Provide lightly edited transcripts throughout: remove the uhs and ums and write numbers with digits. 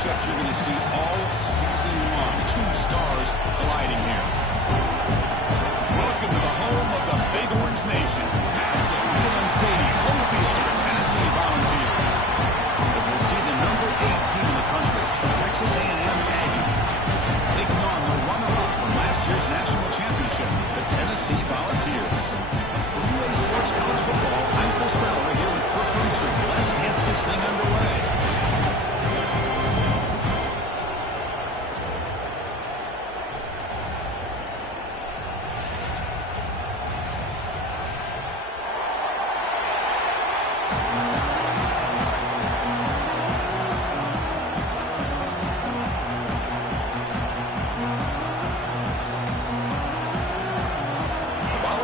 matchups you're going to see all season long. Two stars colliding here. Welcome to the home of the Big Orange Nation. Massive Neyland Stadium, home field for Tennessee Volunteers. As we'll see the number 8 team in the country, Texas A&M Aggies, taking on the runner-up from last year's national championship, the Tennessee Volunteers. For Relay Sports College Football, I'm Chris Fowler here with Kirk Hunter. Let's get this thing underway.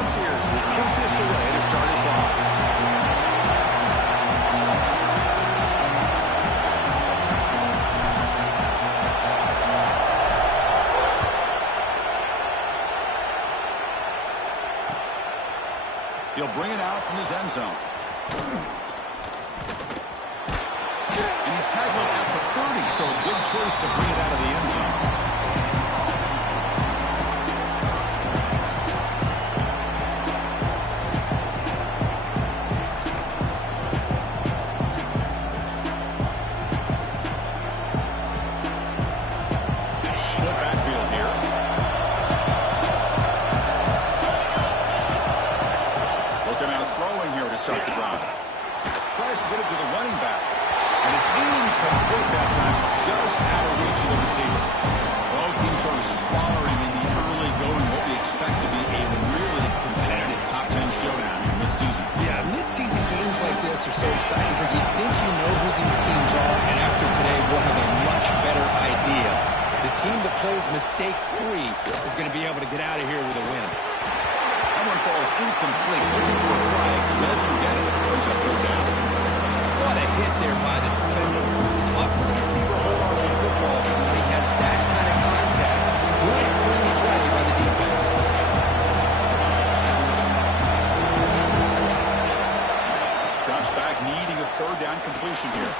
Will kick this away to start us off. He'll bring it out from his end zone. And he's tackled at the 30, so a good choice to bring it out of the end zone. Start the drive. Tries to get it to the running back. And it's incomplete that time. Just out of reach of the receiver. Both teams sort of swallowing in the early going what we expect to be a really competitive top 10 showdown in mid-season. Yeah, mid-season games like this are so exciting because you think you know who these teams are, and after today we'll have a much better idea. The team that plays mistake-free is going to be able to get out of here with a win. That one falls incomplete. Looking for a flag. Doesn't get it. Brings up third down. What a hit there by the defender. Tough for the receiver to hold on to the football when he has that kind of contact. Good, clean play by the defense. Drops back, needing a third down completion here.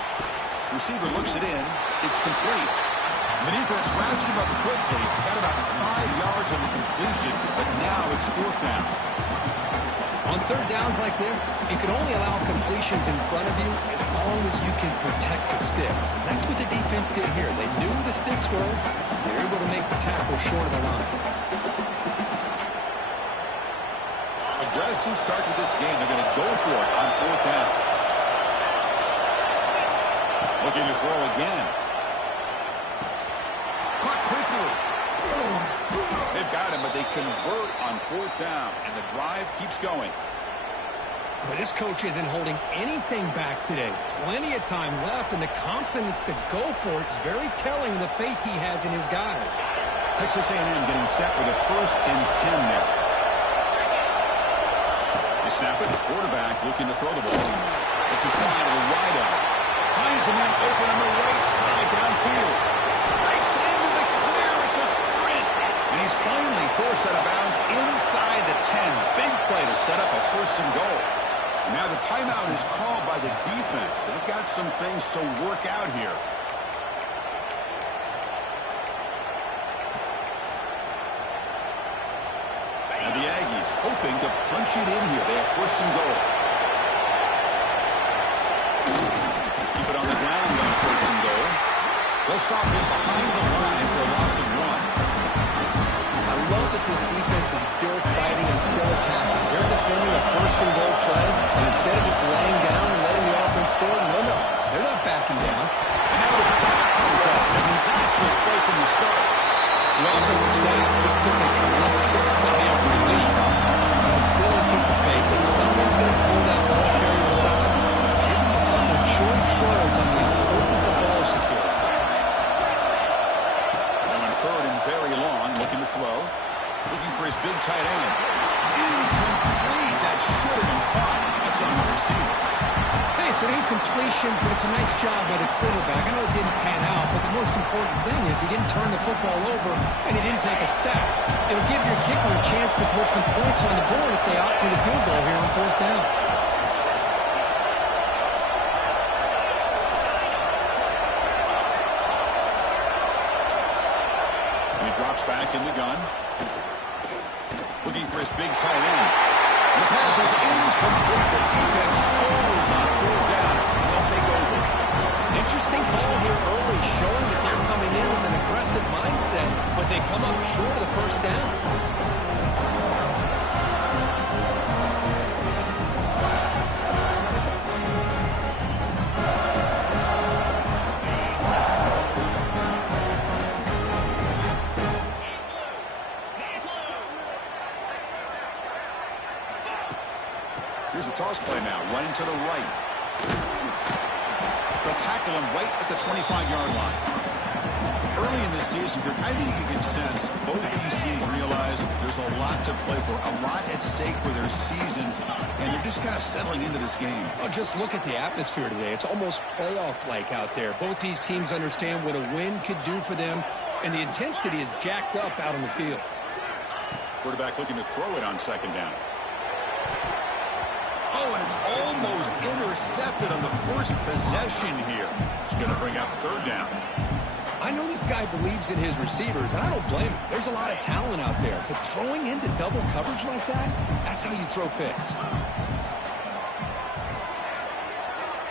Receiver looks it in. It's complete. The defense wraps him up quickly. Got about 5 yards on the completion, but now it's fourth down. On third downs like this, you can only allow completions in front of you as long as you can protect the sticks. That's what the defense did here. They knew the sticks were. They were able to make the tackle short of the line. Aggressive start to this game. They're going to go for it on fourth down. Looking to throw again. Caught quickly. They've got him, but they convert on fourth down, and the drive keeps going. Well, this coach isn't holding anything back today. Plenty of time left, and the confidence to go for it is very telling of the faith he has in his guys. Texas A&M getting set with a 1st and 10 now. snap it. The quarterback looking to throw the ball. It's a fly to the wideout. Finds a man open on the right side downfield. Breaks into the clear. It's a sprint. And he's finally forced out of bounds inside the 10. Big play to set up a 1st and goal. And now the timeout is called by the defense. They've got some things to work out here. And the Aggies hoping to punch it in here. They have 1st and goal. Keep it on the ground on 1st and goal. They'll stop him behind the line for a loss of 1. I love that this defense is still fighting and still attacking. They're defending a 1st and goal play, and instead of just laying down and letting the offense score, no, they're not backing down. And now the clock comes up. A disastrous play from the start. The offensive staff just took a collective sigh of relief. And still anticipate that someone's going to pull that ball carrier aside. Give him a couple of choice words on the importance of ball security. Now on 3rd and very long, looking to throw. Looking for his big tight end. Incomplete. That should have been caught. That's on the receiver. Hey, it's an incompletion, but it's a nice job by the quarterback. I know it didn't pan out, but the most important thing is he didn't turn the football over and he didn't take a sack. It'll give your kicker a chance to put some points on the board if they opt for the field goal here on 4th down. And he drops back in the gun. Looking for his big tight end. The pass is incomplete. The defense holds on 4th down. They'll take over. Interesting call here early, showing that they're coming in with an aggressive mindset, but they come up short of the 1st down. Here's the toss play now, running to the right. They'll tackle him right at the 25-yard line. Early in this season, I think you can sense both these teams realize there's a lot to play for, a lot at stake for their seasons, and they're just kind of settling into this game. Oh, just look at the atmosphere today. It's almost playoff-like out there. Both these teams understand what a win could do for them, and the intensity is jacked up out on the field. Quarterback looking to throw it on 2nd down. Oh, and it's almost intercepted on the 1st possession here. It's going to bring up 3rd down. I know this guy believes in his receivers, and I don't blame him. There's a lot of talent out there, but throwing into double coverage like that, that's how you throw picks.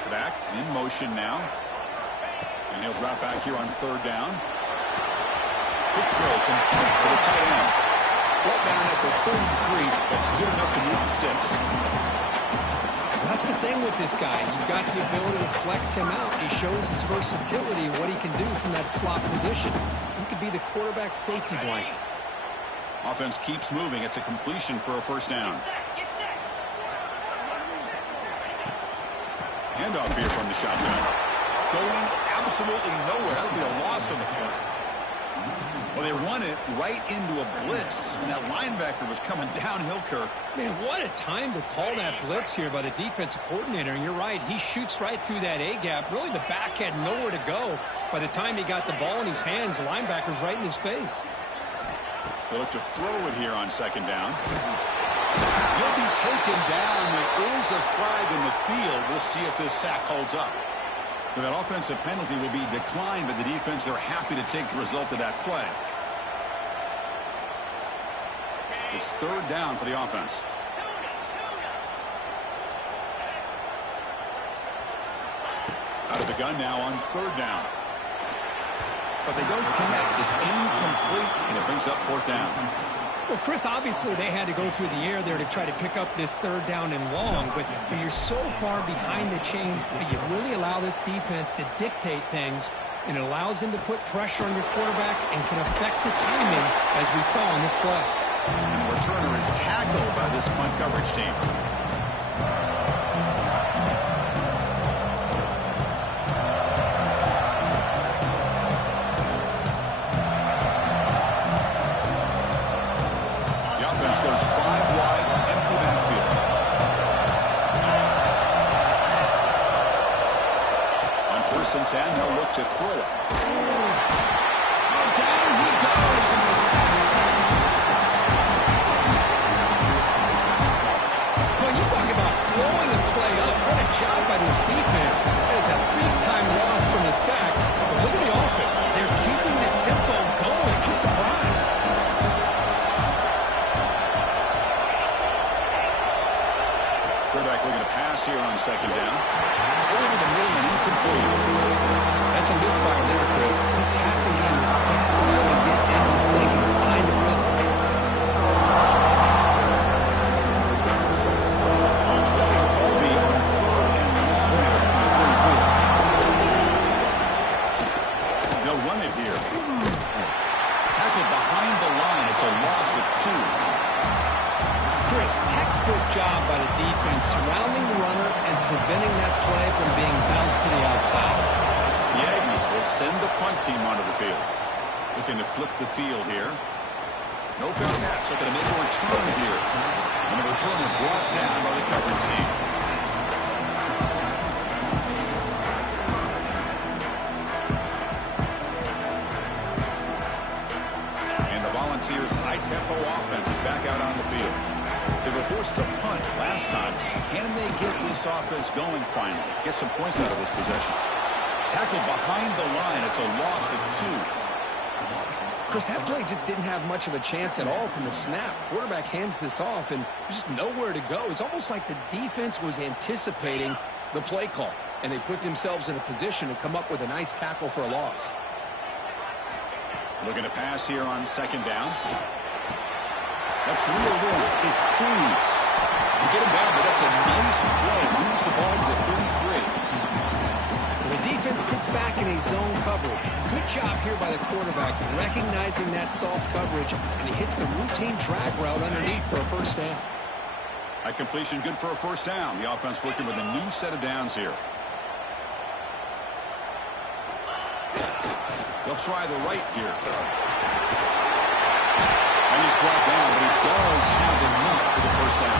Back in motion now. And he'll drop back here on 3rd down. Quick throw complete to the tight end. Right down at the 33. That's good enough to move the sticks. That's the thing with this guy. You've got the ability to flex him out. He shows his versatility and what he can do from that slot position. He could be the quarterback's safety blanket. Offense keeps moving. It's a completion for a 1st down. Handoff here from the shotgun. Going absolutely nowhere. That'll be a loss on the play. Well, they run it right into a blitz, and that linebacker was coming downhill, Kirk. Man, what a time to call that blitz here by the defensive coordinator. And you're right, he shoots right through that A-gap. Really, the back had nowhere to go. By the time he got the ball in his hands, the linebacker's right in his face. They'll look to throw it here on 2nd down. He'll be taken down. There is a flag in the field. We'll see if this sack holds up. So that offensive penalty will be declined by the defense. They're happy to take the result of that play. It's 3rd down for the offense. Out of the gun now on 3rd down. But they don't connect. It's incomplete, and it brings up 4th down. Well, Chris, obviously they had to go through the air there to try to pick up this 3rd down and long, but when you're so far behind the chains, you really allow this defense to dictate things, and it allows them to put pressure on your quarterback and can affect the timing, as we saw in this play. And the returner is tackled by this punt coverage team. The offense goes 5 wide, empty backfield. and 10, they'll look to throw it. Oh, down he goes as a sack. Well, you talk about blowing a play up. What a job by this defense. That is a big-time loss from the sack. But look at the offense. They're keeping the tempo going. I'm surprised. Quarterback looking to pass here on second down. Over the middle and incomplete. That's a misfire there, Chris. This passing game has got to be able to get into sync and find a rhythm. They'll run it here. Tackled behind the line. It's a loss of 2. Chris, textbook job by the defense surrounding the runner and preventing that play from being bounced to the outside. The Aggies will send the punt team onto the field. Looking to flip the field here. No fair catch. Looking to make a return here. And the return is brought down by the coverage team. And the Volunteers' high-tempo offense is back out on the field. They were forced to punt last time. Can they get this offense going finally? Get some points out of this possession. Tackled behind the line. It's a loss of 2. Chris, that play just didn't have much of a chance at all from the snap. Quarterback hands this off, and there's just nowhere to go. It's almost like the defense was anticipating the play call, and they put themselves in a position to come up with a nice tackle for a loss. Looking to pass here on second down. That's reeled in. It's Cruz. You get him down, but that's a nice play. Moves the ball to the 33. The defense sits back in a zone coverage. Good job here by the quarterback, recognizing that soft coverage, and he hits the routine drag route underneath for a first down. A completion good for a first down. The offense working with a new set of downs here. They'll try the right here. And he's brought down, but he does have enough for the first down.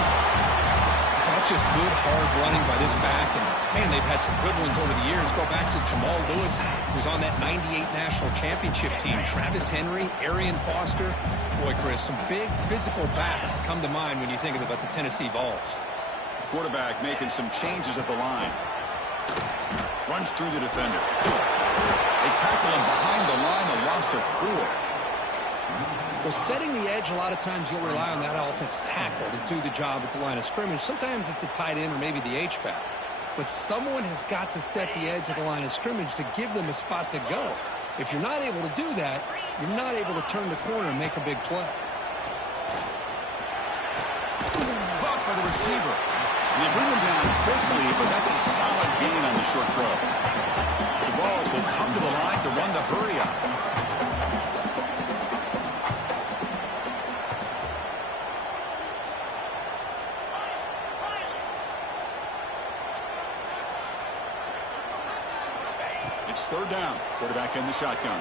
That's just good, hard running by this back. And, man, they've had some good ones over the years. Go back to Jamal Lewis, who's on that 98 National Championship team. Travis Henry, Arian Foster. Boy, Chris, some big physical backs come to mind when you think about the Tennessee Vols. Quarterback making some changes at the line. Runs through the defender. They tackle him behind the line, a loss of 4. Well, setting the edge, a lot of times you'll rely on that offensive tackle to do the job at the line of scrimmage. Sometimes it's a tight end or maybe the H-back. But someone has got to set the edge of the line of scrimmage to give them a spot to go. If you're not able to do that, you're not able to turn the corner and make a big play. Caught by the receiver. They bring him down quickly, but that's a solid gain on the short throw. The Vols will come to the line to run the hurry-up. It's third down. Quarterback in the shotgun.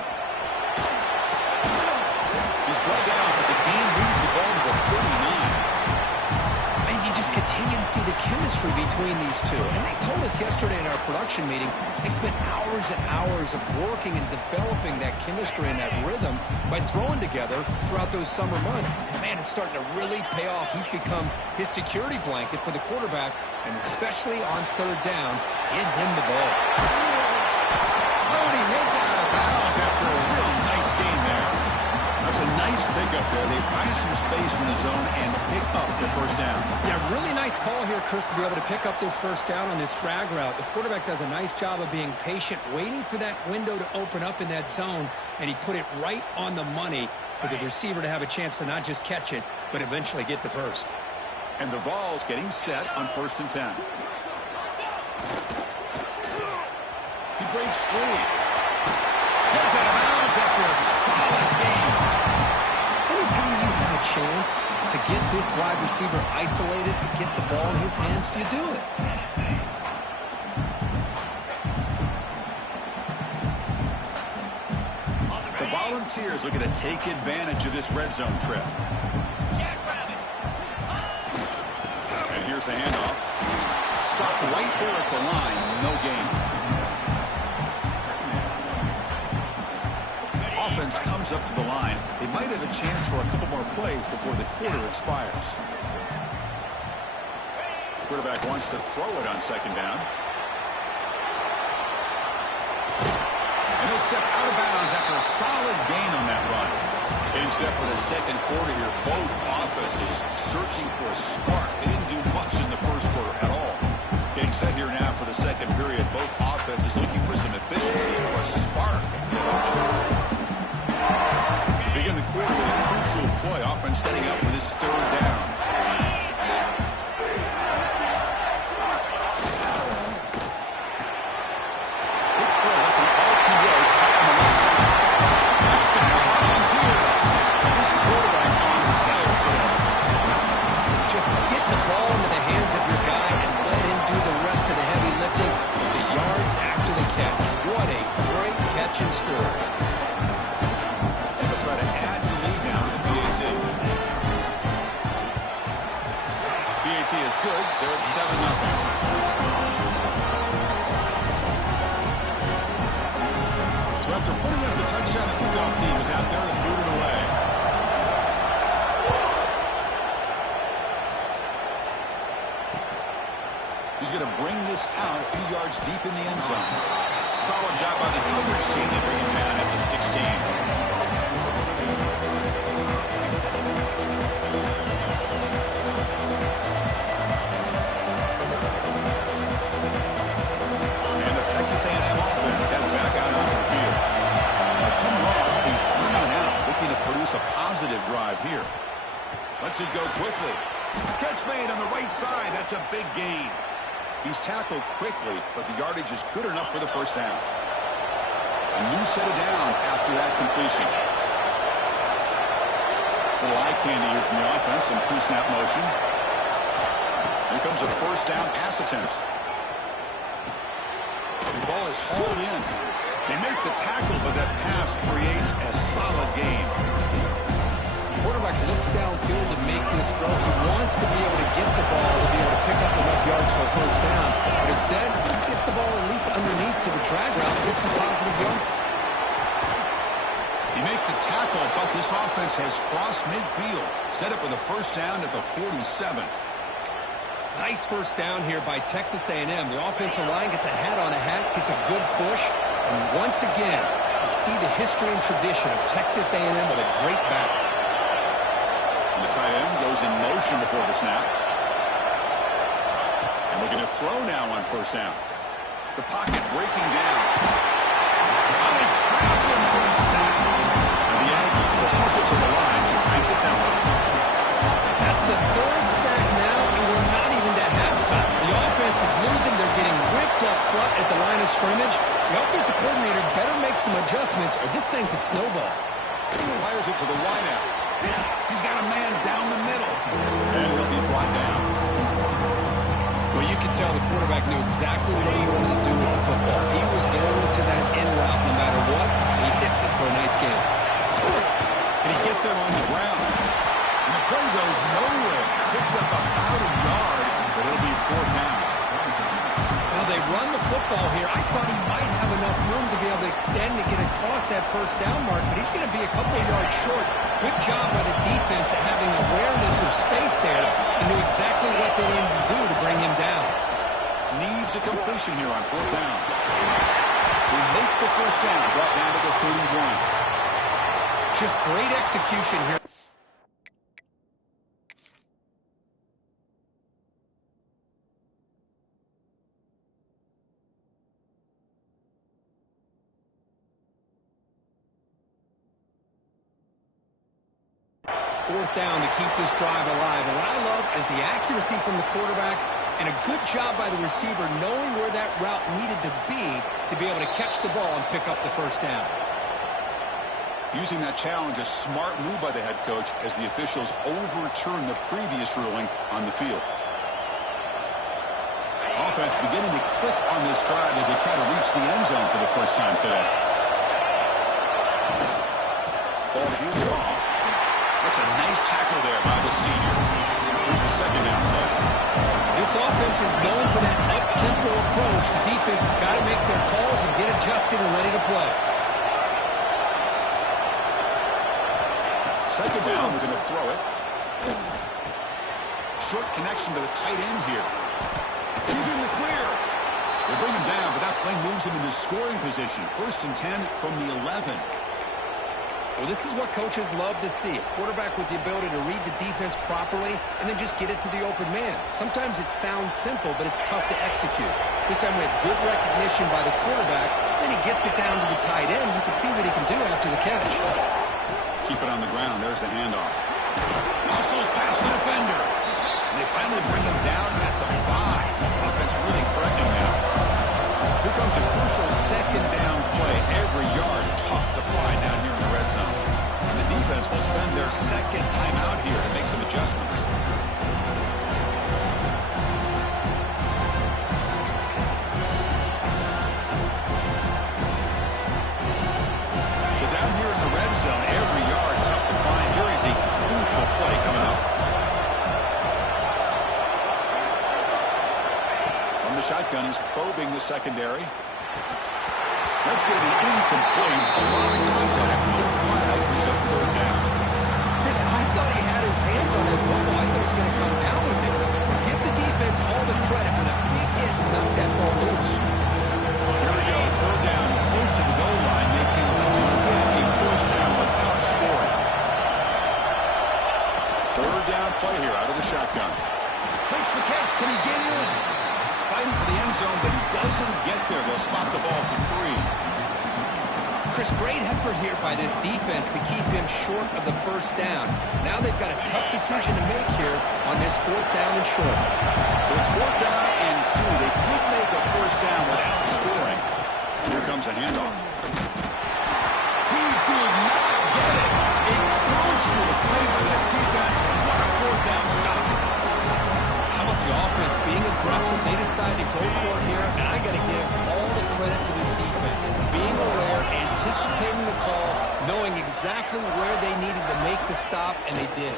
He's brought down, but the game moves the ball to the 39. And you just continue to see the chemistry between these two. And they told us yesterday in our production meeting, they spent hours and hours of working and developing that chemistry and that rhythm by throwing together throughout those summer months. And, man, it's starting to really pay off. He's become his security blanket for the quarterback, and especially on third down, get him the ball. He heads out of bounds after a really nice game there. That's a nice pickup there. They find some space in the zone and pick up the first down. Yeah, really nice call here, Chris, to be able to pick up this first down on this drag route. The quarterback does a nice job of being patient, waiting for that window to open up in that zone, and he put it right on the money for the receiver to have a chance to not just catch it, but eventually get the first. And the Vols getting set on 1st and 10. He breaks free. Goes out of bounds after a solid game. Anytime you have a chance to get this wide receiver isolated, to get the ball in his hands, you do it. The Volunteers looking to take advantage of this red zone trip. And here's the handoff. Stopped right there at the line. No gain. offense comes up to the line, they might have a chance for a couple more plays before the quarter expires. Quarterback wants to throw it on second down. And he'll step out of bounds after a solid gain on that run. Getting set for the second quarter here. Both offenses searching for a spark. They didn't do much in the first quarter at all. Getting set here now for the second period. Both offenses looking for some efficiency or a spark. Begin the quarter with a crucial play. Offense setting up for this third down. Big throw. That's an RPO caught on the left side. Touchdown, Volunteers. This quarterback on fire today. Just get the ball into the hands of your guy and let him do the rest of the heavy lifting. The yards after the catch. What a great catch and score. And they'll try to add the lead now to the PAT. PAT is good, so it's 7-0. So after putting up the touchdown, the kickoff team is out there to boot it away. He's going to bring this out a few yards deep in the end zone. Solid job by the coverage team to bring him down at the 16. And the Texas A&M offense heads back out onto the field. Now coming off a 3-and-out, looking to produce a positive drive here. Lets it go quickly. Catch made on the right side. That's a big gain. He's tackled quickly, but the yardage is good enough for the first down. A new set of downs after that completion. A little eye candy here from the offense, some pre-snap motion. Here comes a first down pass attempt. The ball is hauled in. They make the tackle, but that pass creates a solid gain. Quarterback looks downfield to make this throw. He wants to be able to get the ball to be able to pick up enough yards for a first down. But instead, he gets the ball at least underneath to the drag route and gets some positive yards. You make the tackle, but this offense has crossed midfield. Set up with a first down at the 47. Nice first down here by Texas A&M. The offensive line gets a hat on a hat, gets a good push. And once again, you see the history and tradition of Texas A&M with a great back. The tight end goes in motion before the snap. And looking to throw now on first down. The pocket breaking down. Oh, they trap him for a sack. And the Aggies will hustle to the line to break the tempo. That's the third sack now, and we're not even to halftime. The offense is losing. They're getting ripped up front at the line of scrimmage. The offensive coordinator better make some adjustments, or this thing could snowball. Fires it to the wideout. He's got a man down the middle. And he'll be brought down. Well, you could tell the quarterback knew exactly what he wanted to do with the football. He was going to that end route no matter what. He hits it for a nice game. Can he get there on the ground? And the play goes nowhere. Picked up about a yard, but it'll be fourth down. Now they run the football here. I thought he might have enough room to be able to extend and get across that first down mark, but he's going to be a couple of yards short. Good job by the defense at having awareness of space there and knew exactly what they needed to do to bring him down. Needs a completion here on fourth down. They make the first down, brought down to the 31. Just great execution here. Fourth down to keep this drive alive. And what I love is the accuracy from the quarterback and a good job by the receiver knowing where that route needed to be able to catch the ball and pick up the first down. Using that challenge, a smart move by the head coach as the officials overturn the previous ruling on the field. Offense beginning to click on this drive as they try to reach the end zone for the first time today. Ball handed off. That's a nice tackle there by the senior. Here's the second down play. This offense is known for that up-tempo approach. The defense has got to make their calls and get adjusted and ready to play. Second down, going to throw it. Short connection to the tight end here. He's in the clear. They bring him down, but that play moves him into scoring position. 1st and 10 from the 11. Well, this is what coaches love to see. A quarterback with the ability to read the defense properly and then just get it to the open man. Sometimes it sounds simple, but it's tough to execute. This time we have good recognition by the quarterback. Then he gets it down to the tight end. You can see what he can do after the catch. Keep it on the ground. There's the handoff. Muscles past the defender. And they finally bring him down at the 5. Offense really threatening now. Here comes a crucial second down play. Every yard tough to find down here in the red zone. And the defense will spend their second time out here to make some adjustments. So down here in the red zone, every yard tough to find. Here is a crucial play coming up. The shotgun is probing the secondary. That's going to be incomplete. A lot of contact. No flag. Brings up 3rd down. Chris, I thought he had his hands on that football. I thought he was going to come down with it. Give the defense all the credit with a big hit to knock that ball loose. Here we go. 3rd down. Close to the goal line. They can still get a 1st down without scoring. 3rd down play here out of the shotgun. Makes the catch. Can he get in? Fighting for the end zone, but doesn't get there. They'll spot the ball at the 3. Chris, great effort here by this defense to keep him short of the 1st down. Now they've got a tough decision to make here on this 4th down and short. So it's 4th down and 2. They could make a 1st down without scoring. Here comes a handoff. He did not get it. A crucial play by this defense. What a 4th down stop. How about the offense being aggressive? They decided to go for it here, and I got to give all the credit to this defense. Being aware, anticipating the call, knowing exactly where they needed to make the stop, and they did.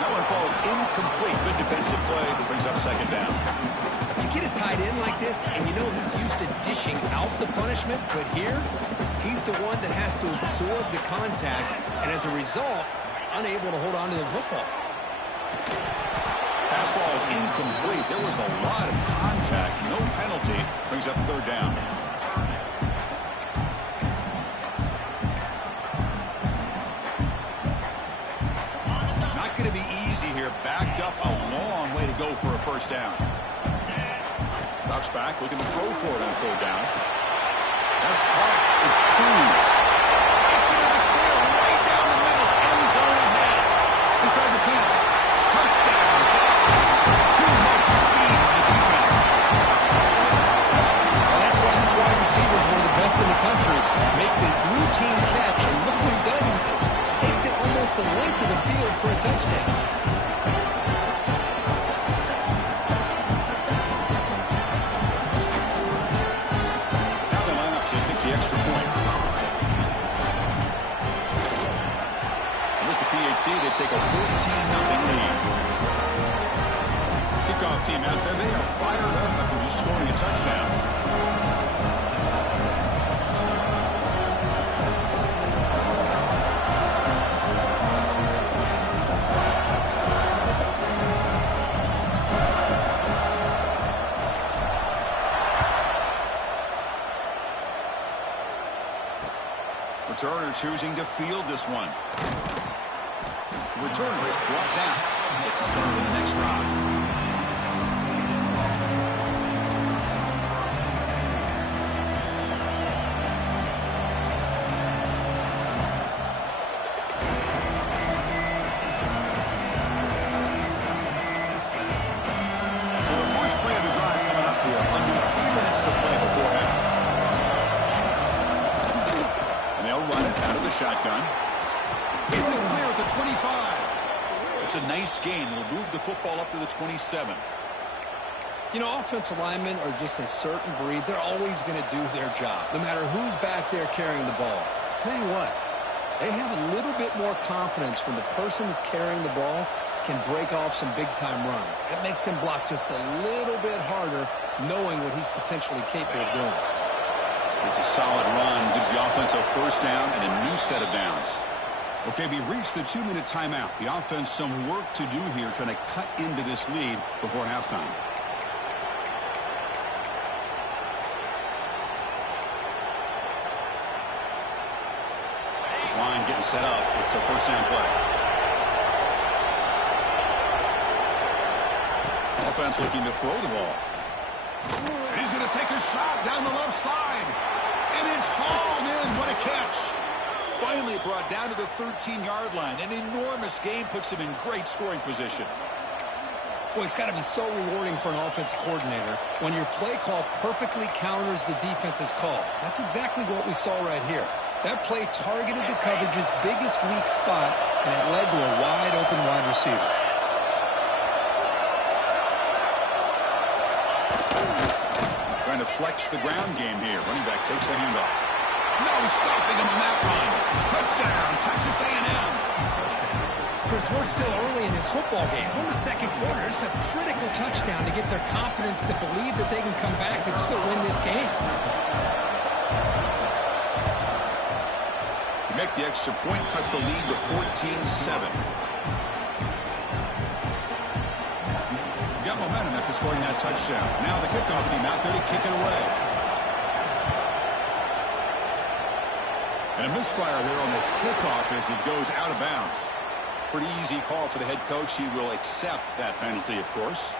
That one falls incomplete. Good defensive play that brings up 2nd down. You get a tight end like this, and you know he's used to dishing out the punishment, but here, he's the one that has to absorb the contact, and as a result, he's unable to hold on to the football. Pass ball is incomplete. There was a lot of contact. No penalty. Brings up 3rd down. Not going to be easy here. Backed up a long way to go for a 1st down. Drops back. Looking to throw for it on 3rd down. That's caught. It's Cruz. Takes it to the clear. Right down the middle. End zone ahead. Inside the 10. Touchdown. Too much speed for the defense. Well, that's why this wide receiver is one of the best in the country. Makes a routine catch, and look what he does with it. Takes it almost a length of the field for a touchdown. Now the lineup to kick the extra point. With the PHC, they take a 14-0 lead. Kickoff team out there, they are fired up after just scoring a touchdown. Returner choosing to field this one. The returner is brought down. Gets a start in the next drive. Shotgun. In the clear at the 25. It's a nice gain. We'll move the football up to the 27. You know, offensive linemen are just a certain breed. They're always going to do their job, no matter who's back there carrying the ball. I'll tell you what, they have a little bit more confidence when the person that's carrying the ball can break off some big-time runs. That makes him block just a little bit harder, knowing what he's potentially capable of doing. It's a solid run. Gives the offense a 1st down and a new set of downs. Okay, we reached the 2-minute timeout. The offense some work to do here trying to cut into this lead before halftime. This line getting set up. It's a first down play. Offense looking to throw the ball. And he's going to take a shot down the left side. And it's hauled in. What a catch. Finally brought down to the 13-yard line. An enormous gain puts him in great scoring position. Boy, it's got to be so rewarding for an offensive coordinator when your play call perfectly counters the defense's call. That's exactly what we saw right here. That play targeted the coverage's biggest weak spot, and it led to a wide-open wide receiver. Trying to flex the ground game here. Running back takes the handoff. No stopping him on that run. Touchdown, Texas A&M. Chris, we're still early in this football game. We're in the second quarter. It's a critical touchdown to get their confidence to believe that they can come back and still win this game. To make the extra point, cut the lead to 14-7. Got momentum after scoring that touchdown. Now the kickoff team out there to kick it away. And a misfire there on the kickoff as it goes out of bounds. Pretty easy call for the head coach. He will accept that penalty, of course.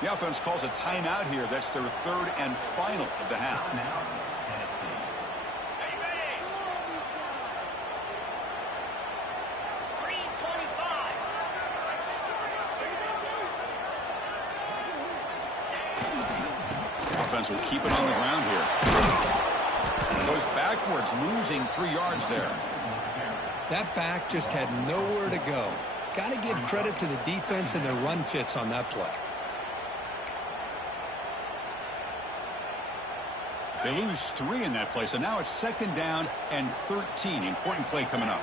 The offense calls a timeout here. That's their third and final of the half. Offense will keep it on the ground here. Goes backwards, losing 3 yards there. That back just had nowhere to go. Got to give credit to the defense and their run fits on that play. They lose 3 in that play, so now it's second down and 13. Important play coming up.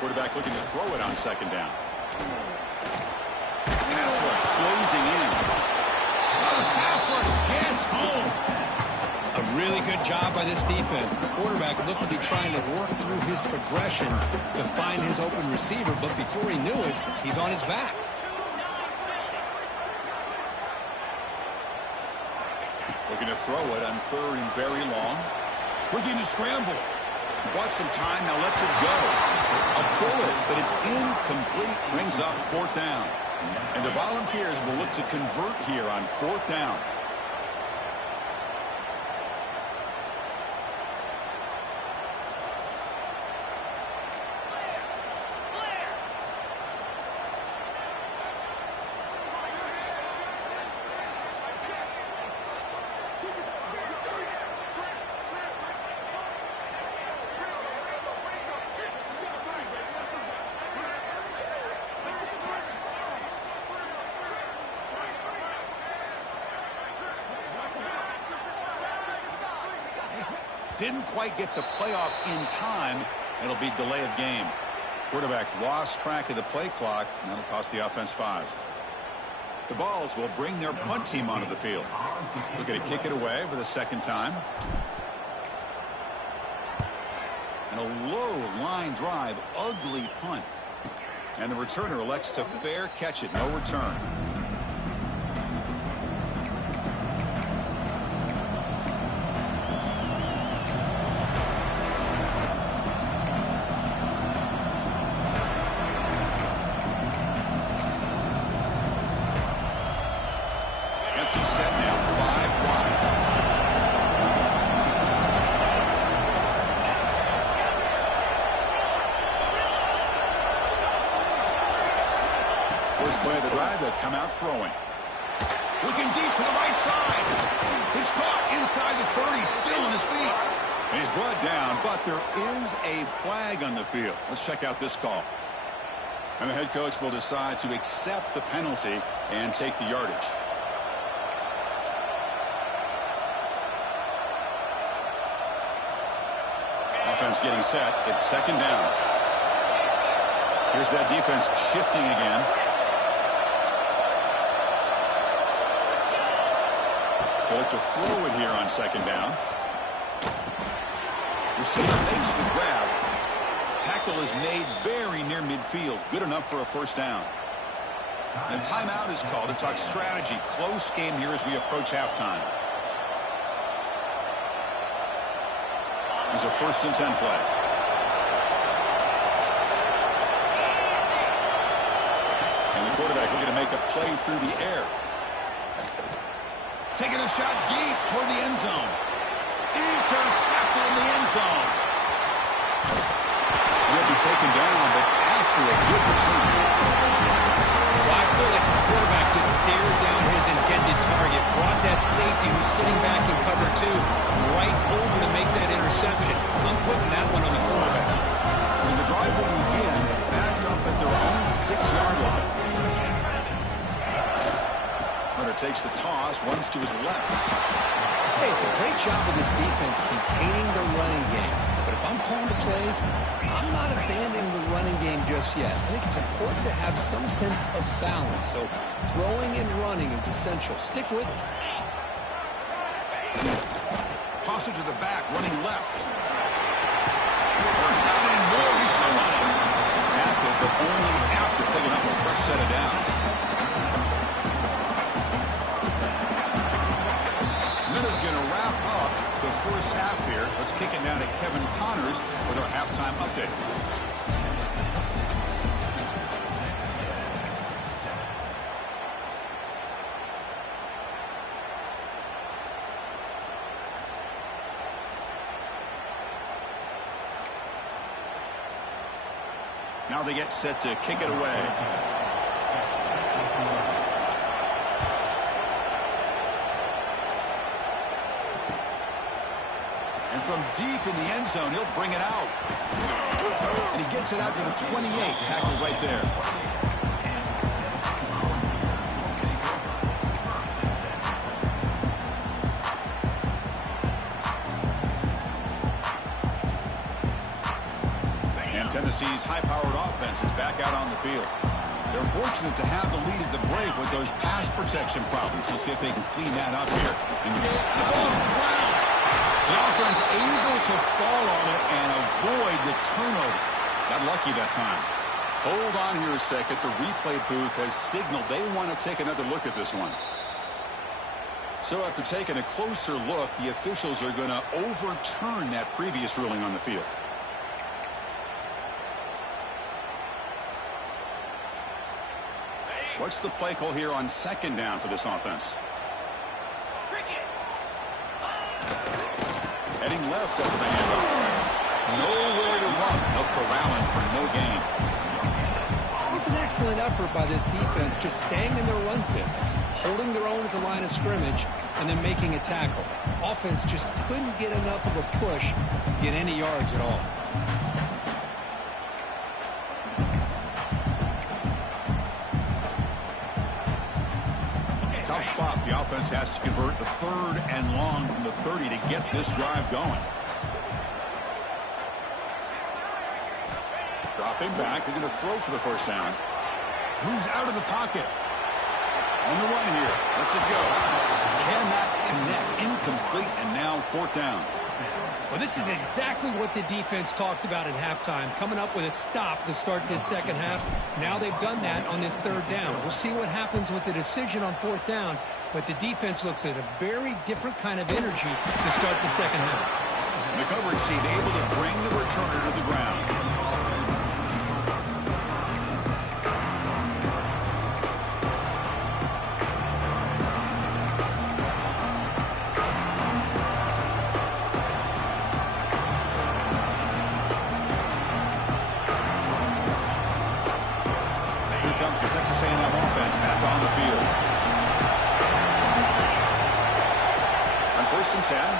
Quarterback looking to throw it on second down. Pass rush closing in. The pass rush gets home. A really good job by this defense. The quarterback looked to be trying to work through his progressions to find his open receiver, but before he knew it, he's on his back. Looking to throw it on third and very long. Looking to scramble. Bought some time, now lets it go. A bullet, but it's incomplete. Brings up fourth down. And the Volunteers will look to convert here on fourth down. Didn't quite get the playoff in time. It'll be delay of game. Quarterback lost track of the play clock, and that'll cost the offense 5. The Vols will bring their punt team onto the field. Looking to kick it away for the second time. And a low line drive, ugly punt. And the returner elects to fair catch it, no return. First play of the drive, they'll come out throwing. Looking deep to the right side. It's caught inside the 30, still on his feet. And he's brought down, but there is a flag on the field. Let's check out this call. And the head coach will decide to accept the penalty and take the yardage. Offense getting set. It's second down. Here's that defense shifting again. They look to throw it here on second down. Receiver makes the grab. Tackle is made very near midfield. Good enough for a first down. And timeout is called to talk strategy. Close game here as we approach halftime. Here's a 1st and 10 play. And the quarterback looking to make a play through the air. Taking a shot deep toward the end zone. Intercepted in the end zone. He'll be taken down, but after a good return. Well, I feel like the quarterback just stared down his intended target, brought that safety who's sitting back in cover 2 right over to make that interception. I'm putting that one on the quarterback. So the drive will begin back up at their own 6-yard line. Hunter takes the toss, runs to his left. Hey, it's a great job of this defense containing the running game. But if I'm calling the plays, I'm not abandoning the running game just yet. I think it's important to have some sense of balance. So throwing and running is essential. Stick with it. Toss it to the back, running left. First down and more. He's still running. Tackle, but only after picking up a fresh set of downs. Minutes going to wrap up the first half here. Let's kick it down to Kevin Connors with our halftime update. Now they get set to kick it away. And from deep in the end zone, he'll bring it out. And he gets it out to the 28. Tackle right there. And Tennessee's high-powered offense is back out on the field. They're fortunate to have the lead at the break with those pass protection problems. We'll see if they can clean that up here. And the ball to the ground. The offense able to fall on it and avoid the turnover. Got lucky that time. Hold on here a second. The replay booth has signaled they want to take another look at this one. So after taking a closer look, the officials are going to overturn that previous ruling on the field. What's the play call here on second down for this offense? Heading left after the handoff. Nowhere to run. They'll corral him for no gain. It was an excellent effort by this defense, just staying in their run fits, holding their own at the line of scrimmage, and then making a tackle. Offense just couldn't get enough of a push to get any yards at all. Tough spot. The offense has to convert the 3rd and long from the 30 to get this drive going. Dropping back. They're going to throw for the first down. Moves out of the pocket. On the run here. Lets it go. Cannot connect. Incomplete. And now 4th down. Well, this is exactly what the defense talked about at halftime, coming up with a stop to start this second half. Now they've done that on this 3rd down. We'll see what happens with the decision on 4th down, but the defense looks at a very different kind of energy to start the second half. The coverage team able to bring the returner to the ground.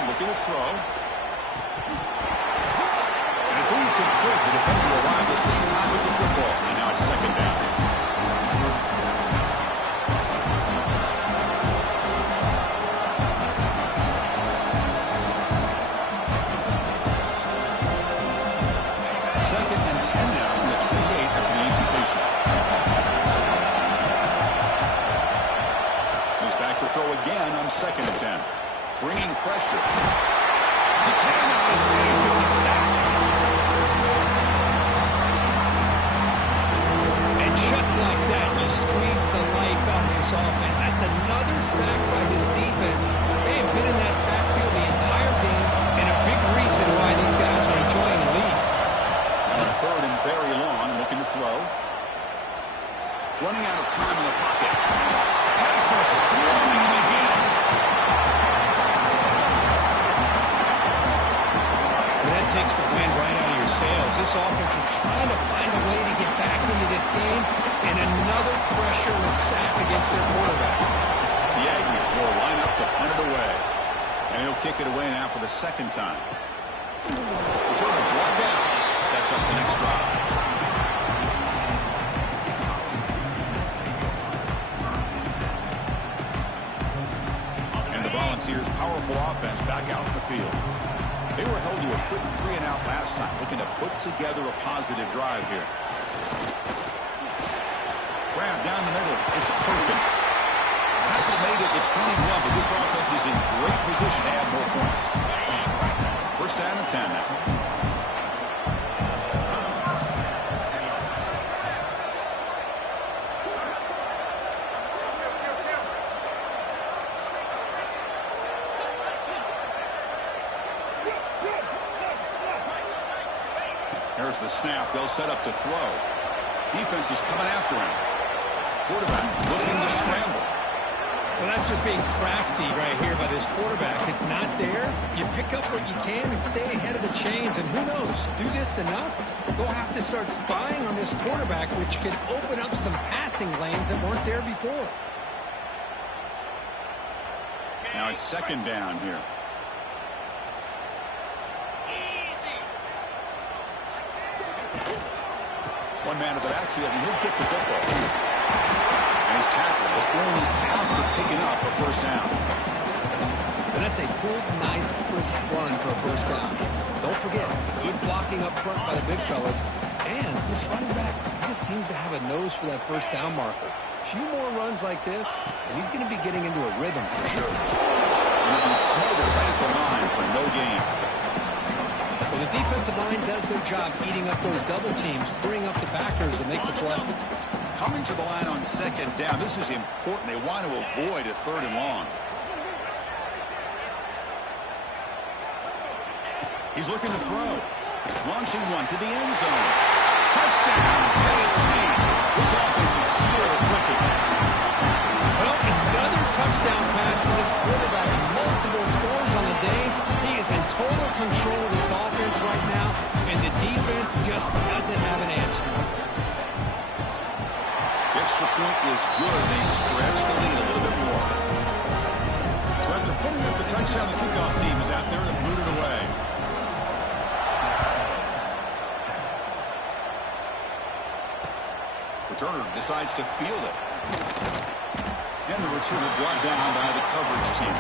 Looking to throw. And it's incomplete. The defender arrived the same time as the football. And now it's second down. Second and 10 now from the 28 after the incompletion. He's back to throw again on second and 10. Bringing pressure. He cannot escape. It's a sack. And just like that, you squeeze the life out of this offense. That's another sack by this defense. They have been in that backfield the entire game, and a big reason why these guys are enjoying the lead. Now third and very long, looking to throw. Running out of time in the pocket. Passer swarming him again. That takes the wind right out of your sails. This offense is trying to find a way to get back into this game, and another pressure and sack against their quarterback. The Aggies will line up to punt it away. And he'll kick it away now for the second time. Returner brought down. Sets up the next drive. And the Volunteers' powerful offense back out in the field. They were held to a quick 3-and-out last time, looking to put together a positive drive here. Grab down the middle. It's Perkins. Tackle made it at 21, but this offense is in great position to add more points. First down and 10 now. There's the snap. They'll set up to throw. Defense is coming after him. Quarterback looking to scramble. Well, that's just being crafty right here by this quarterback. It's not there. You pick up what you can and stay ahead of the chains. And who knows, do this enough, they'll have to start spying on this quarterback, which can open up some passing lanes that weren't there before. Now it's second down here. One man to the backfield, and he'll get the football. And he's tackled, but only after picking up a first down. And that's a good, nice, crisp run for a first down. Don't forget, good blocking up front by the big fellas. And this running back, he just seems to have a nose for that first down marker. A few more runs like this, and he's going to be getting into a rhythm for sure. And he'll be smothered right at the line for no gain. Well, the defensive line does their job eating up those double teams, freeing up the backers to make the play. Coming to the line on second down, this is important. They want to avoid a third and long. He's looking to throw. Launching one to the end zone. Touchdown, Tennessee. This offense is still clicking. Well, another touchdown pass for this quarterback. Multiple scores on the day. He is in total control of this offense right now, and the defense just doesn't have an answer. The extra point is good. They stretch the lead a little bit more. So after putting up the touchdown, the kickoff team is out there to boot it away. Returner decides to field it. And the returner brought down by the coverage team.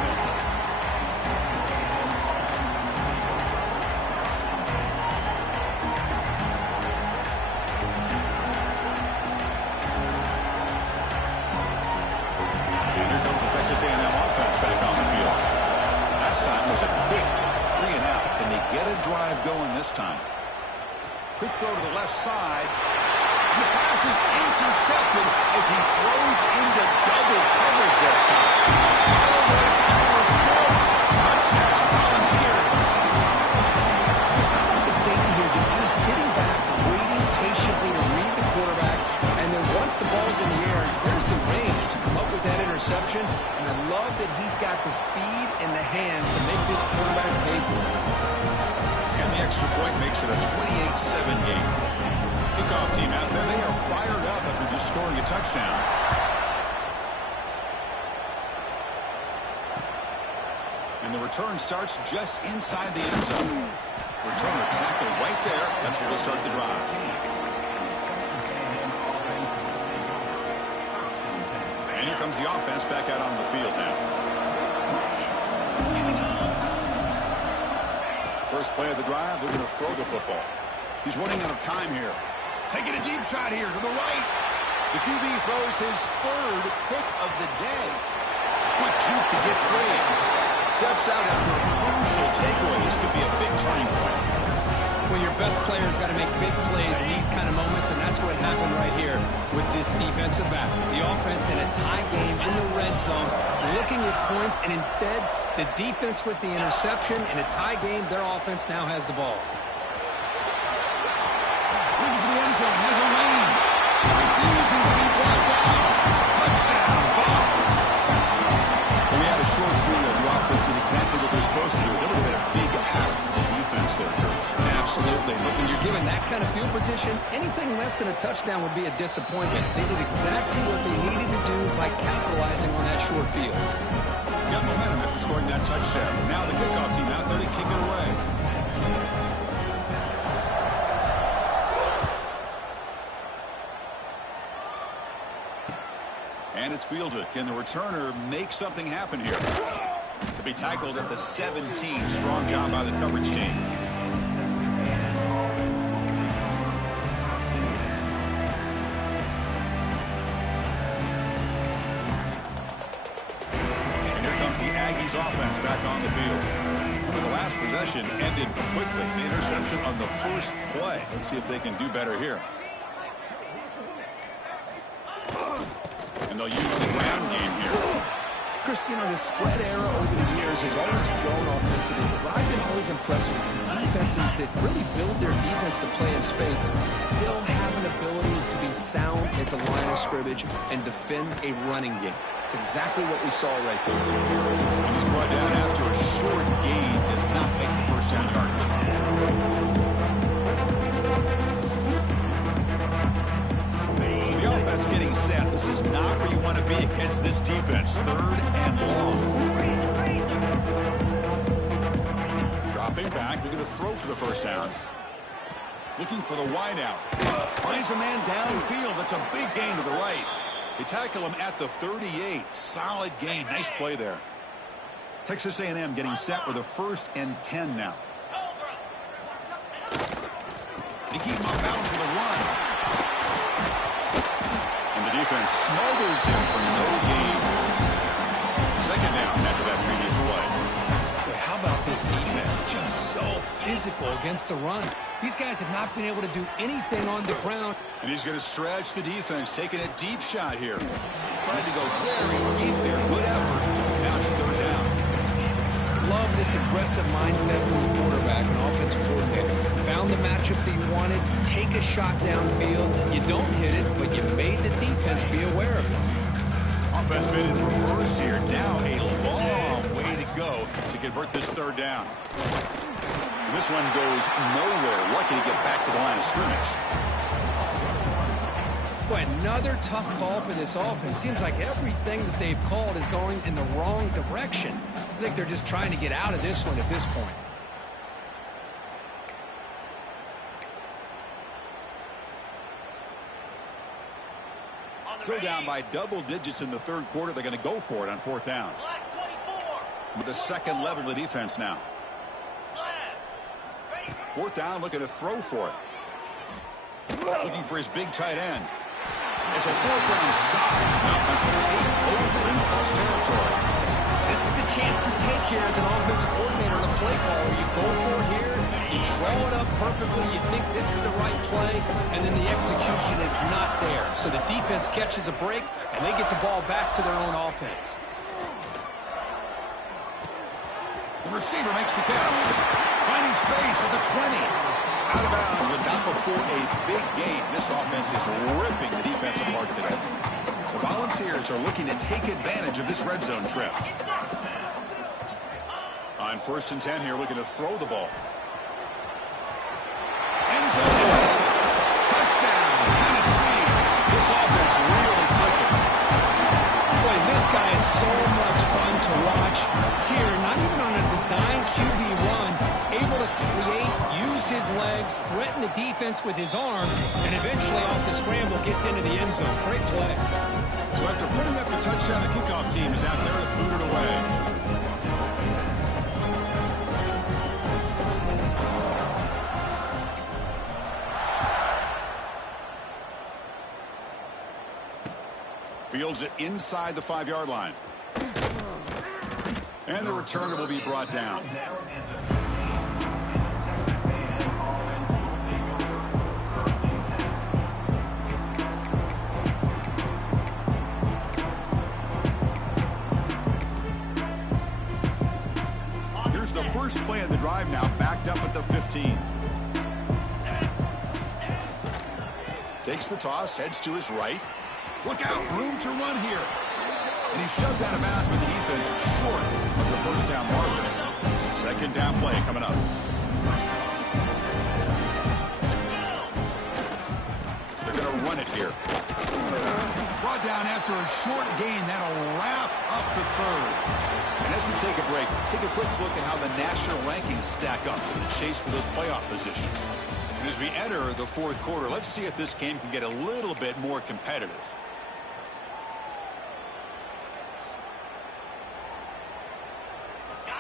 And here comes the Texas A&M offense back on the field. Last time was a quick 3-and-out. Can they get a drive going this time? Quick throw to the left side. The pass is intercepted as he throws into double coverage that time. Touchdown, Volunteers. Just how about the safety here, just kind of sitting back, waiting patiently to read the quarterback, and then once the ball's in the air, there's the range to come up with that interception, and I love that he's got the speed and the hands to make this quarterback pay for it. And the extra point makes it a 28-7 game. Kickoff team out there, they are fired up after just scoring a touchdown. And the return starts just inside the end zone. Returner tackled right there. That's where they'll start the drive. comes the offense back out on the field now. First play of the drive, they're going to throw the football. He's running out of time here. Taking a deep shot here to the right. The QB throws his third pick of the day. Quick juke to get free. Steps out after a crucial takeaway. This could be a big turning point. Well, your best player's got to make big plays in these kind of moments, and that's what happened right here with this defensive back. The offense in a tie game in the red zone, looking at points, and instead, the defense with the interception. In a tie game, their offense now has the ball. Looking for the end zone, has a lane. Refusing to be brought down. Touchdown, Bombs. Well, we had a short crew of the offense did exactly what they're supposed to do. That would have been a big ask for the defense there, Kurt. Absolutely. But when you're given that kind of field position, anything less than a touchdown would be a disappointment. They did exactly what they needed to do by capitalizing on that short field. Got momentum after scoring that touchdown. Now the kickoff team out there to kick it away. And it's fielded. Can the returner make something happen here? To be tackled at the 17. Strong job by the coverage team. Offense back on the field. But the last possession ended quickly. An interception on the first play. Let's see if they can do better here. And they'll use the ground game here. Christian, the spread era over the years has always grown offensively, but I've been always impressed with defenses that really build their defense to play in space, still have an ability to be sound at the line of scrimmage and defend a running game. It's exactly what we saw right there. And he's brought down after a short gain, does not make the first down yardage. So the offense getting set. This is not where you want to be against this defense. Third and long. Dropping back, they're going to throw for the first down. Looking for the wideout. Finds a man downfield. That's a big gain to the right. They tackle him at the 38. Solid gain. Nice play there. Texas A&M getting set with a 1st and 10 now. They keep him off balance with a run. And the defense smothers him for no gain. Second down after that previous play. Boy, how about this defense? Just so physical against the run. These guys have not been able to do anything on the ground. And he's going to stretch the defense, taking a deep shot here. Trying to go very deep there. Good effort. Now it's third down. Love this aggressive mindset from the quarterback and offensive coordinator. Found the matchup that you wanted. Take a shot downfield. You don't hit it, but you made the defense be aware of it. Offense made in reverse here. Now a long way to go to convert this third down. This one goes nowhere. Lucky to get back to the line of scrimmage. Boy, another tough call for this offense. Seems like everything that they've called is going in the wrong direction. I think they're just trying to get out of this one at this point. Still down by double digits in the third quarter. They're going to go for it on 4th down. With the second level of the defense now. 4th down, looking to throw for it. Looking for his big tight end. It's a 4th down stop. The offense will take over in Colts territory. This is the chance you take here as an offensive coordinator and a play caller. You go for it here, you draw it up perfectly, you think this is the right play, and then the execution is not there. So the defense catches a break, and they get the ball back to their own offense. The receiver makes the catch. Finding space at the 20. Out of bounds, but not before a big gain. This offense is ripping the defense apart today. The Volunteers are looking to take advantage of this red zone trip. On 1st and 10 here, looking to throw the ball. End zone. Touchdown, Tennessee. This offense really clicking. Boy, this guy is so much fun to watch. Here, not even on a design QB run, able to create, use use his legs, threaten the defense with his arm, and eventually off the scramble gets into the end zone. Great play. So after putting up the touchdown, the kickoff team is out there to boot it away. Fields it inside the 5-yard line. And the returner will be brought down. Here's the first play of the drive now, backed up at the 15. Takes the toss, heads to his right. Look out, room to run here. And he's shoved out of bounds with the defense short of the first down marker. Second down play coming up. They're going to run it here. Brought down after a short gain. That'll wrap up the third. And as we take a break, take a quick look at how the national rankings stack up in the chase for those playoff positions. And as we enter the fourth quarter, let's see if this game can get a little bit more competitive.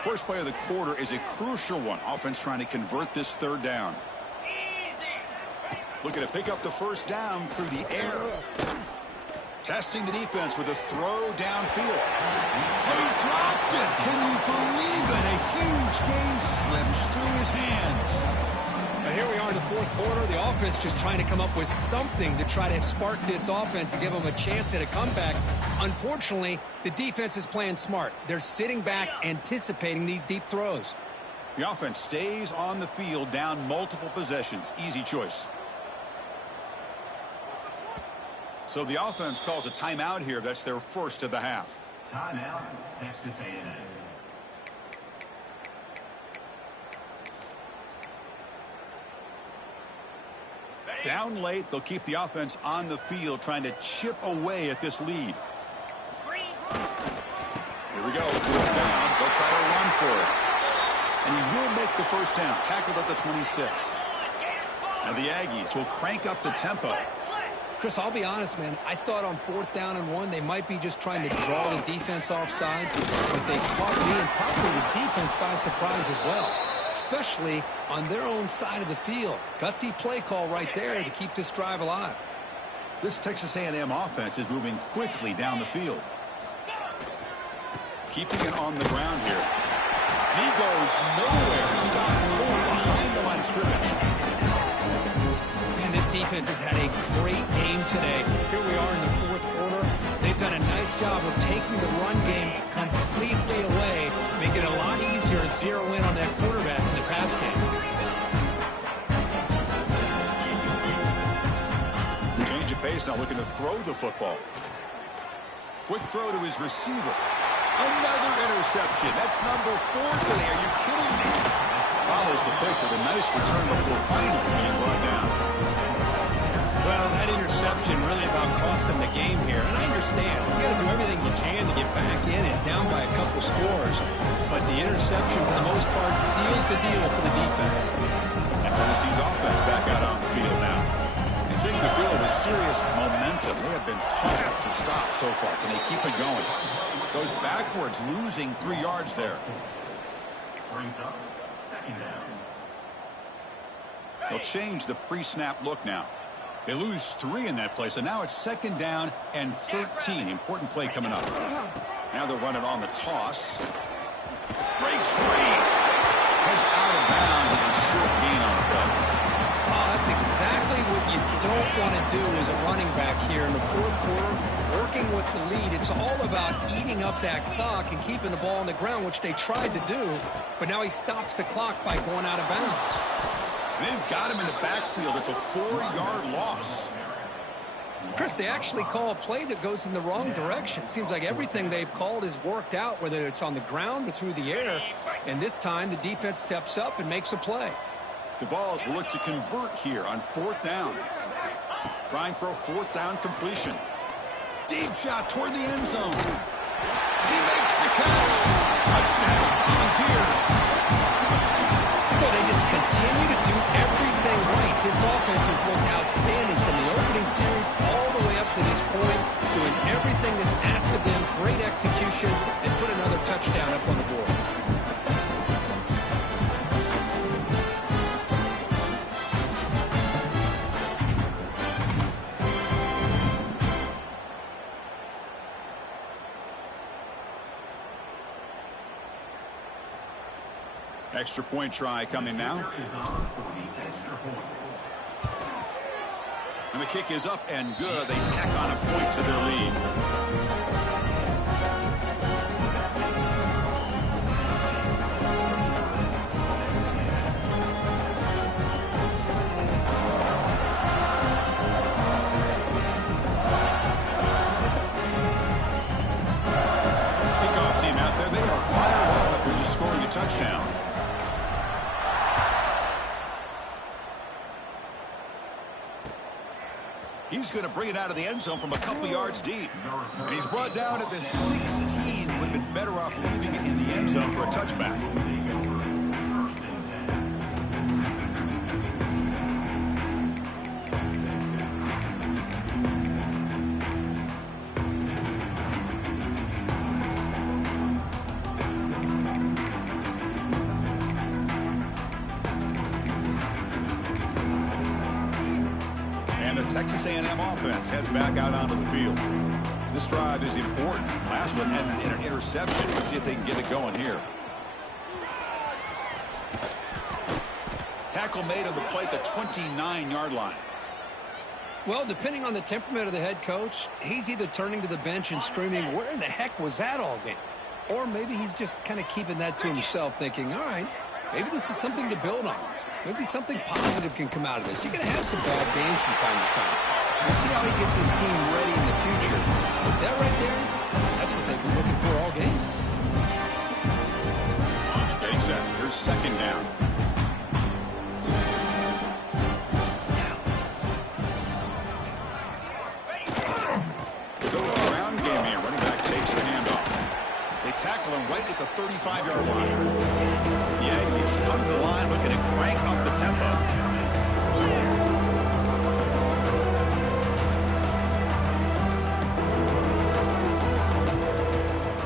First play of the quarter is a crucial one. Offense trying to convert this third down. Looking to pick up the first down through the air. Testing the defense with a throw downfield. He dropped it. Can you believe it? A huge gain slips through his hands. Now here we are in the fourth quarter. The offense just trying to come up with something to try to spark this offense and give them a chance at a comeback. Unfortunately, the defense is playing smart. They're sitting back, anticipating these deep throws. The offense stays on the field, down multiple possessions. Easy choice. So the offense calls a timeout here. That's their first of the half. Timeout, Texas A&M. Down late, they'll keep the offense on the field, trying to chip away at this lead. Here we go. Fourth down. They'll try to run for it. And he will make the first down. Tackled at the 26. And the Aggies will crank up the tempo. Chris, I'll be honest, man. I thought on 4th down and 1, they might be just trying to draw the defense off sides. But they caught me and probably the defense by surprise as well, especially on their own side of the field. Gutsy play call right there to keep this drive alive. This Texas A&M offense is moving quickly down the field. Keeping it on the ground here. And he goes nowhere. Stopped cold behind the line of scrimmage. Man, this defense has had a great game today. Here we are in the fourth quarter. They've done a nice job of taking the run game completely away, making it a lot easier to zero in on that quarterback in the pass game. Change of pace, now looking to throw the football. Quick throw to his receiver. Another interception. That's number 4 today. Are you kidding me? Follows the pick with a nice return before finally being brought down. Well, that interception really about cost him the game here. And I understand. You got to do everything you can to get back in and down by a couple scores. But the interception, for the most part, seals the deal for the defense. And Tennessee's offense back out on the field now. And take the field with serious momentum. They have been tough to stop so far. Can they keep it going? Goes backwards, losing 3 yards there. Brings up second down. They'll change the pre-snap look now. They lose 3 in that play, so now it's second down and 13. Important play coming up. Now they'll run it on the toss. Breaks free. Heads out of bounds with a short gain on the play. Oh, that's exactly what you don't want to do as a running back here in the fourth quarter. Working with the lead, it's all about eating up that clock and keeping the ball on the ground, which they tried to do. But now he stops the clock by going out of bounds. They've got him in the backfield. It's a 4-yard loss. Chris, they actually call a play that goes in the wrong direction. Seems like everything they've called has worked out, whether it's on the ground or through the air. And this time, the defense steps up and makes a play. The Vols will look to convert here on 4th down. Trying for a 4th down completion. Deep shot toward the end zone. He makes the catch. Touchdown, Volunteers. Well, they just continue to do everything defense has looked outstanding from the opening series all the way up to this point, doing everything that's asked of them, great execution, and put another touchdown up on the board. Extra point try coming now. And the kick is up and good. They tack on a point to their lead. Kickoff team out there. They are fired up after just scoring a touchdown. He's going to bring it out of the end zone from a couple yards deep. And he's brought down at the 16. Would have been better off leaving it in the end zone for a touchback. Texas A&M offense heads back out onto the field. This drive is important. Last one ended in an interception. Let's see if they can get it going here. Tackle made on the play at the 29-yard line. Well, depending on the temperament of the head coach, he's either turning to the bench and screaming, "Where in the heck was that all game?" Or maybe he's just kind of keeping that to himself, thinking, all right, maybe this is something to build on. Maybe something positive can come out of this. You're going to have some bad games from time to time. We'll see how he gets his team ready in the future. But that right there, that's what they've been looking for all game. Getting set. Here's second down. Go ground game here. Running back takes the handoff. They tackle him right at the 35-yard line. Yankees come to the line looking to crank up the tempo.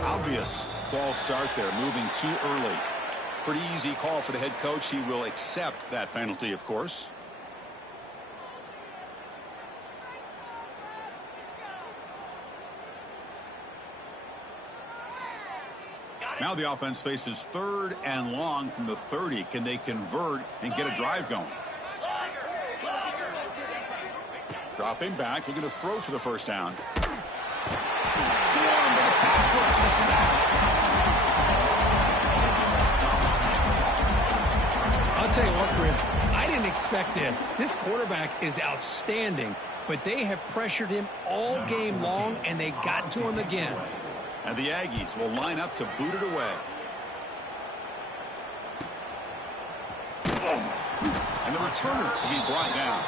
Obvious false start there, moving too early. Pretty easy call for the head coach. He will accept that penalty, of course. Now the offense faces third and long from the 30. Can they convert and get a drive going? Dropping back, looking to throw for the first down. Swarmed with a pass rush, a sack. I'll tell you what, Chris, I didn't expect this. This quarterback is outstanding, but they have pressured him all game long, and they got to him again. And the Aggies will line up to boot it away. And the returner will be brought down.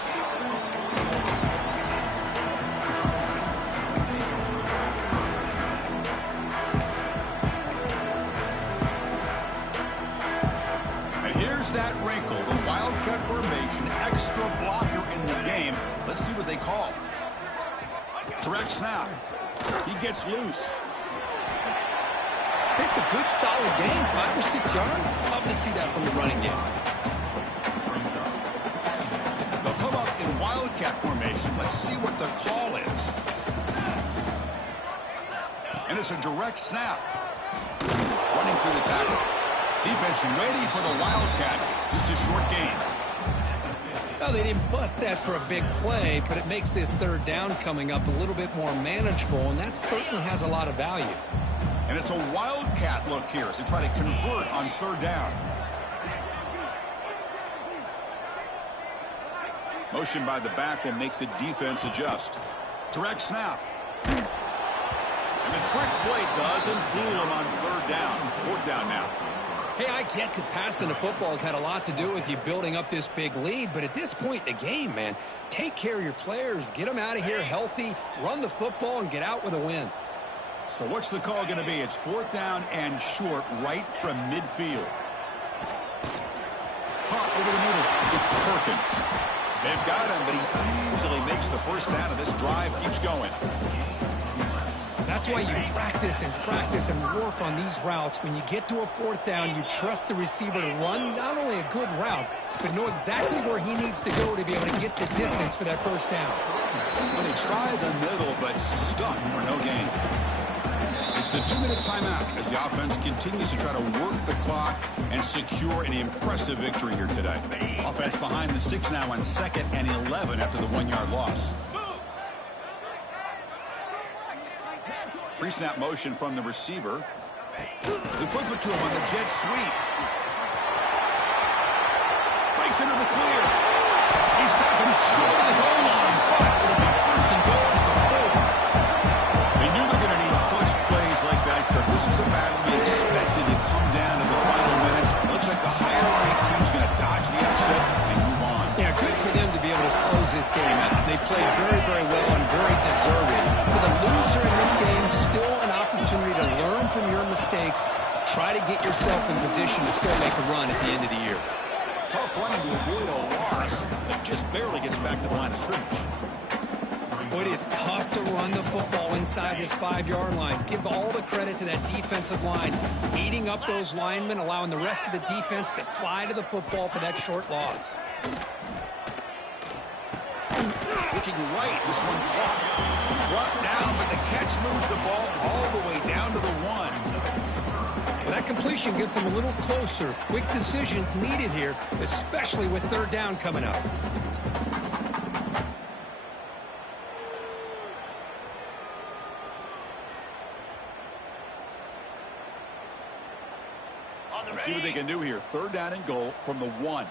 And here's that wrinkle, the Wildcat formation, extra blocker in the game. Let's see what they call. Direct snap. He gets loose. It's a good, solid game, 5 or 6 yards. Love to see that from the running game. They'll come up in Wildcat formation. Let's see what the call is. And it's a direct snap. Running through the tackle. Defense ready for the Wildcat. Just a short gain. Well, they didn't bust that for a big play, but it makes this third down coming up a little bit more manageable, and that certainly has a lot of value. And it's a Wildcat look here as they try to convert on third down. Motion by the back will make the defense adjust. Direct snap. And the trick play doesn't fool him on third down. Fourth down now. Hey, I get that passing the football has had a lot to do with you building up this big lead, but at this point in the game, man, take care of your players, get them out of here healthy, run the football, and get out with a win. So what's the call going to be? It's fourth down and short right from midfield. Caught over the middle. It's Perkins. They've got him, but he easily makes the first down, and this drive keeps going. That's why you practice and work on these routes. When you get to a fourth down, you trust the receiver to run not only a good route, but know exactly where he needs to go to be able to get the distance for that first down. Well, they try the middle, but stuck for no gain. It's the 2-minute timeout as the offense continues to try to work the clock and secure an impressive victory here today. Offense behind the 6 now on 2nd and 11 after the 1-yard loss. Pre-snap motion from the receiver. They flip it to him on the jet sweep. Breaks into the clear. He's tapping short of the goal line, but it'll be first and goal at the 4. They knew they're going to need clutch plays like that, Kirk. This is a battle we expected to come down to the final minutes. Looks like the higher-ranked team's going to dodge the upset and move on. Yeah, good for them to be able to close this game out. They played very, very well and very deserving. For the loser in this game, still an opportunity to learn from your mistakes. Try to get yourself in position to still make a run at the end of the year. Tough running to avoid a loss that just barely gets back to the line of scrimmage. It is tough to run the football inside this 5-yard line. Give all the credit to that defensive line, eating up those linemen, allowing the rest of the defense to fly to the football for that short loss. Looking right, this one caught. Brought down, but the catch moves the ball all the way down to the 1. Well, that completion gets them a little closer. Quick decisions needed here, especially with 3rd down coming up. Let's see what they can do here. 3rd down and goal from the 1.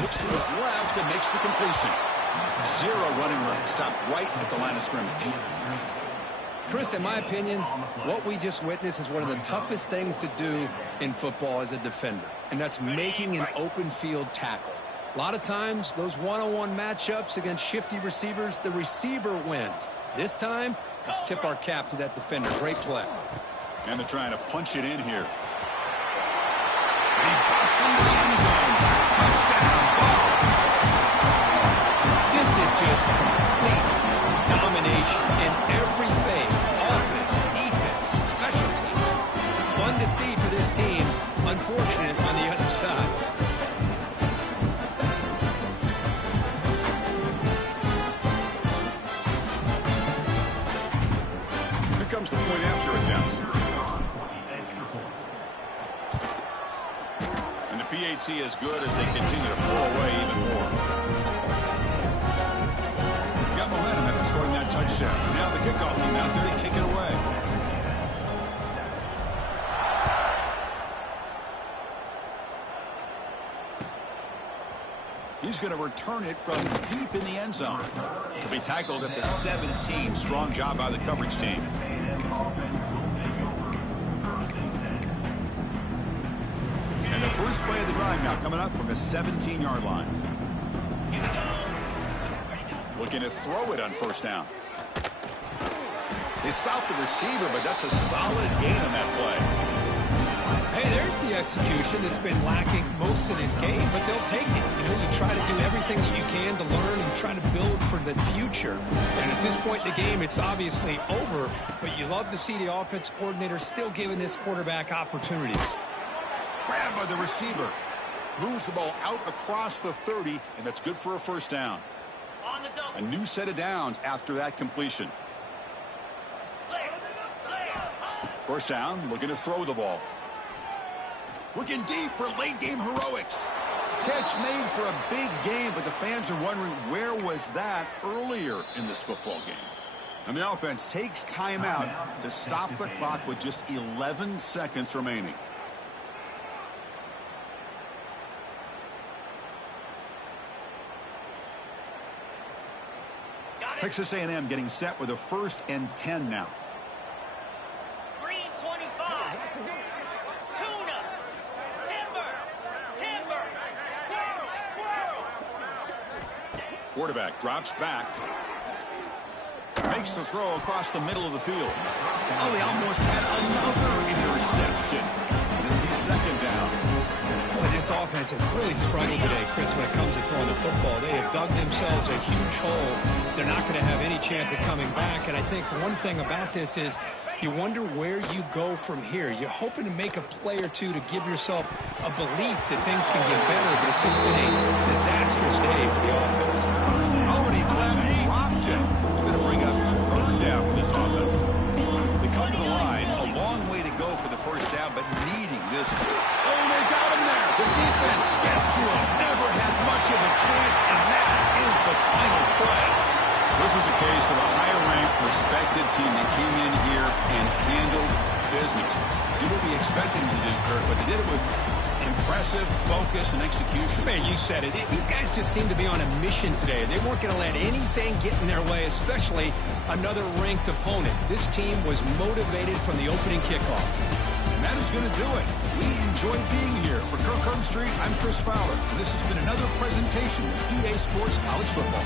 Looks to his left and makes the completion. 0 running room. Stopped right at the line of scrimmage. Chris, in my opinion, what we just witnessed is one of the toughest things to do in football as a defender, and that's making an open field tackle. A lot of times, those one-on-one matchups against shifty receivers, the receiver wins. This time, let's tip our cap to that defender. Great play. And they're trying to punch it in here. He busts into the end zone. Touchdown, Balls. This is just complete domination in every phase. Offense, defense, special teams. Fun to see for this team. Unfortunate on the other side. Here comes the point after, it sounds. And the PAT is good as they continue to pull away even more. Got momentum after scoring that touchdown. Now the kickoff team out there to kick it away. He's going to return it from deep in the end zone. He'll be tackled at the 17. Strong job by the coverage team. And the first play of the drive now coming up from the 17-yard line. Looking to throw it on 1st down. They stopped the receiver, but that's a solid gain on that play. Hey, there's the execution that's been lacking most of this game, but they'll take it. You know, you try to do everything that you can to learn and try to build for the future. And at this point in the game, it's obviously over, but you love to see the offense coordinator still giving this quarterback opportunities. Grabbed by the receiver. Moves the ball out across the 30, and that's good for a 1st down. A new set of downs after that completion. 1st down, looking to throw the ball. Looking deep for late-game heroics. Catch made for a big game, but the fans are wondering where was that earlier in this football game. And the offense takes timeout to stop the clock with just 11 seconds remaining. Texas A&M getting set with a 1st and 10 now. Green 25. Tuna. Timber. Squirrel. Quarterback drops back. Makes the throw across the middle of the field. Oh, they almost had another interception. And it'll be second down. Boy, this offense has really struggled today, Chris, when it comes to throwing the football. They have dug themselves a huge hole. They're not going to have any chance of coming back. And I think one thing about this is you wonder where you go from here. You're hoping to make a play or two to give yourself a belief that things can get better, but it's just been a disastrous day for the offense. Already flat dropped him. It's going to bring up third down for this offense. They come to the line, a long way to go for the first down, but needing this. Oh, they got him there. The defense gets to him. Never had much of a chance, and that is the final play. This was a case of a higher-ranked, respected team that came in here and handled business. You would be expecting them to do, Kirk, but they did it with impressive focus and execution. Man, you said it. These guys just seem to be on a mission today. They weren't going to let anything get in their way, especially another ranked opponent. This team was motivated from the opening kickoff. And that is going to do it. We enjoyed being here. For Kirk Herbstreit, I'm Chris Fowler. And this has been another presentation of EA Sports College Football.